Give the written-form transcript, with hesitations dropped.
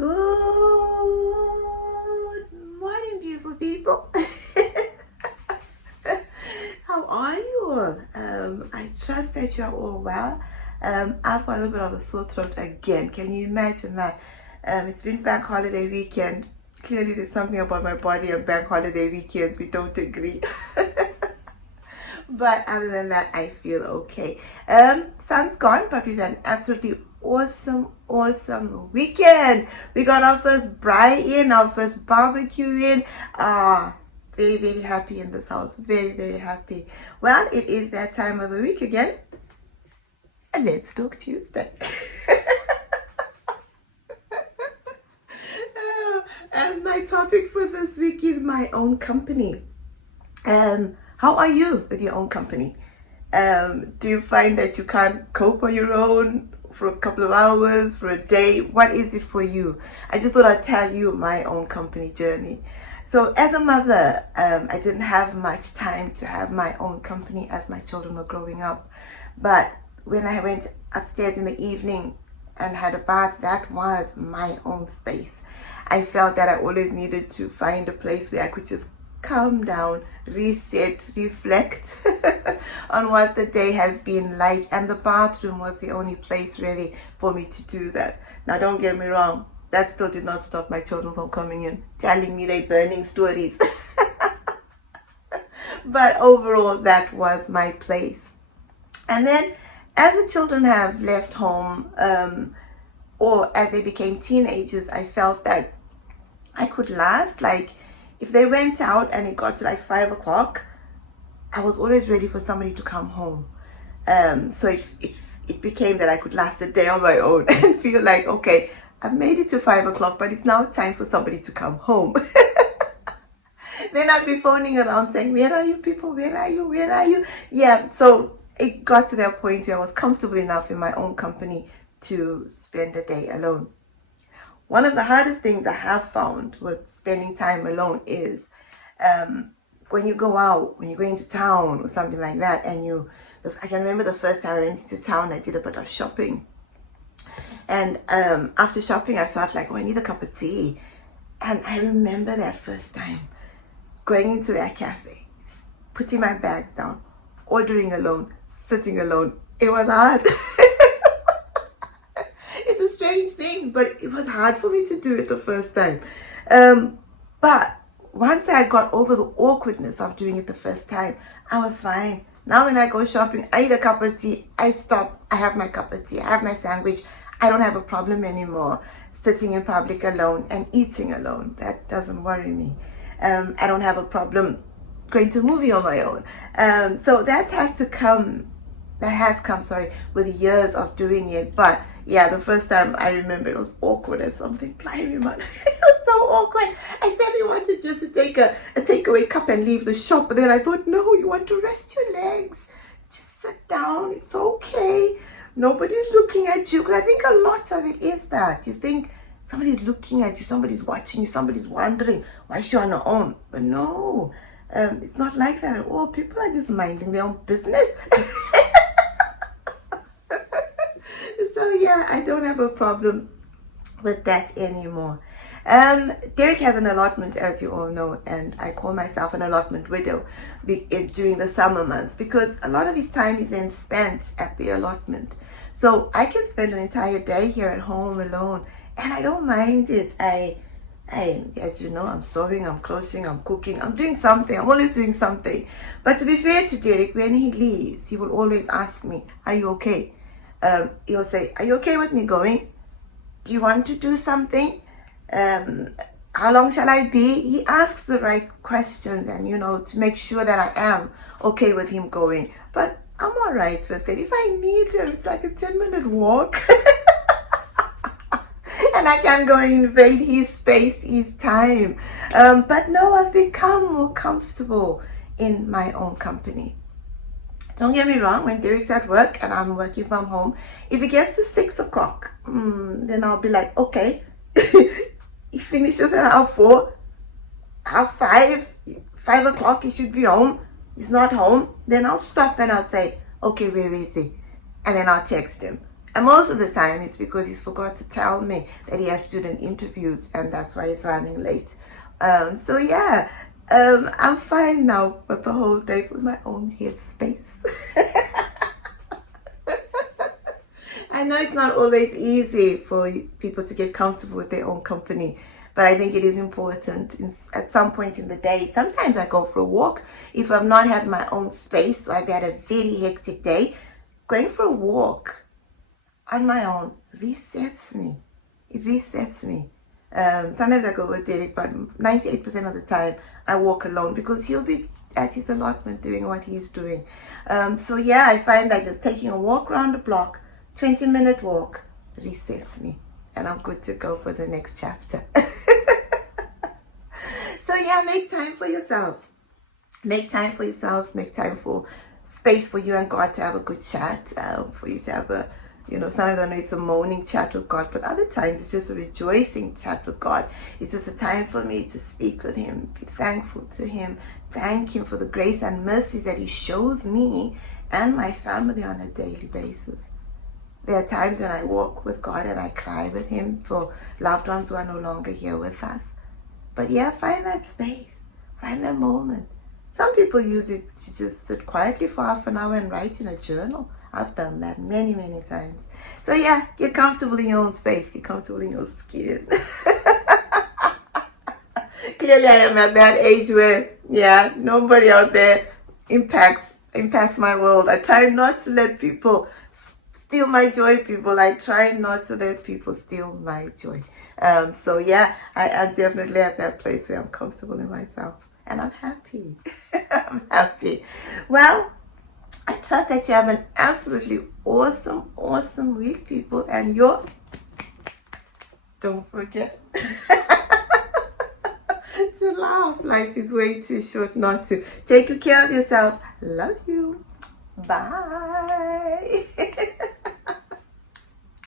Good morning, beautiful people. How are you all? I trust that you're all well. I've got a little bit of a sore throat again. Can you imagine that? It's been bank holiday weekend. Clearly, there's something about my body and bank holiday weekends. We don't agree. But other than that, I feel okay. Sun's gone, but we've had an absolutely awesome weekend. We got our first braai in, our first barbecue in. Very happy in this house. Very happy. Well, it is that time of the week again. And let's talk Tuesday. And my topic for this week is my own company. How are you with your own company? Do you find that you can't cope on your own for a couple of hours, for a day? What is it for you? I just thought I'd tell you my own company journey. So as a mother, I didn't have much time to have my own company as my children were growing up. But when I went upstairs in the evening and had a bath, that was my own space. I felt that I always needed to find a place where I could just calm down, reset, reflect on what the day has been like, and the bathroom was the only place really for me to do that. Now don't get me wrong, that still did not stop my children from coming in telling me their burning stories. But overall, that was my place. And then as the children have left home, or as they became teenagers, I felt that I could last. Like, if they went out and it got to like 5 o'clock, I was always ready for somebody to come home. So it became that I could last a day on my own and feel like, okay, I've made it to 5 o'clock, but it's now time for somebody to come home. Then I'd be phoning around saying, where are you people? Where are you? Where are you? Yeah, so it got to that point where I was comfortable enough in my own company to spend a day alone. One of the hardest things I have found with spending time alone is when you go out, when you go into town or something like that, and I can remember the first time I went into town, I did a bit of shopping. And after shopping, I felt like, oh, I need a cup of tea. And I remember that first time going into that cafe, putting my bags down, ordering alone, sitting alone. It was hard. It's a strange thing, but it was hard for me to do it the first time. But once I got over the awkwardness of doing it the first time, I was fine. Now when I go shopping, I eat a cup of tea, I stop, I have my cup of tea, I have my sandwich. I don't have a problem anymore sitting in public alone and eating alone. That doesn't worry me. I don't have a problem going to a movie on my own. So that has come, with years of doing it. But yeah, the first time I remember it was awkward as something. Blimey, man. It was so awkward. I said we wanted just to take a takeaway cup and leave the shop. But then I thought, no, you want to rest your legs. Just sit down. It's okay. Nobody's looking at you. Because I think a lot of it is that. You think somebody's looking at you, somebody's watching you, somebody's wondering, why is she on her own? But no, it's not like that at all. People are just minding their own business. So yeah, I don't have a problem with that anymore. Derek has an allotment, as you all know, and I call myself an allotment widow during the summer months, because a lot of his time is then spent at the allotment. So I can spend an entire day here at home alone, and I don't mind it. As you know, I'm sewing, I'm crocheting, I'm cooking, I'm doing something. I'm always doing something. But to be fair to Derek, when he leaves, he will always ask me, are you okay? He'll say, are you okay with me going? Do you want to do something? How long shall I be? He asks the right questions, and to make sure that I am okay with him going. But I'm all right with it. If I need him, it's like a 10-minute walk. And I can go invade his space, his time. But no, I've become more comfortable in my own company. Don't get me wrong, when Derek's at work and I'm working from home, if it gets to 6 o'clock, then I'll be like, okay, he finishes at 4, 5 o'clock, he should be home. He's not home. Then I'll stop and I'll say, okay, where is he? And then I'll text him. And most of the time, it's because he's forgot to tell me that he has student interviews, and that's why he's running late. So yeah, I'm fine now with the whole day with my own headspace. I know it's not always easy for people to get comfortable with their own company, but I think it is important at some point in the day. Sometimes I go for a walk. If I've not had my own space, or I've had a very hectic day, going for a walk on my own resets me. It resets me. Sometimes I go with Derek, but 98% of the time I walk alone because he'll be at his allotment doing what he's doing. So yeah, I find that just taking a walk around the block, 20-minute walk, resets me, and I'm good to go for the next chapter. So yeah, make time for yourselves. Make time for yourselves. Make time for space for you and God to have a good chat, for you to have a, sometimes I know it's a moaning chat with God, but other times it's just a rejoicing chat with God. It's just a time for me to speak with Him, be thankful to Him, thank Him for the grace and mercies that He shows me and my family on a daily basis. There are times when I walk with God and I cry with Him for loved ones who are no longer here with us. But yeah, find that space, find that moment. Some people use it to just sit quietly for half an hour and write in a journal. I've done that many, many times. So yeah, get comfortable in your own space, get comfortable in your skin. Clearly I am at that age where, yeah, nobody out there impacts my world. I try not to let people steal my joy, people. I try not to let people steal my joy. So yeah, I'm definitely at that place where I'm comfortable in myself. And I'm happy. I'm happy. Well, I trust that you have an absolutely awesome, awesome week, people. And don't forget to laugh. Life is way too short not to. Take good care of yourselves. Love you. Bye.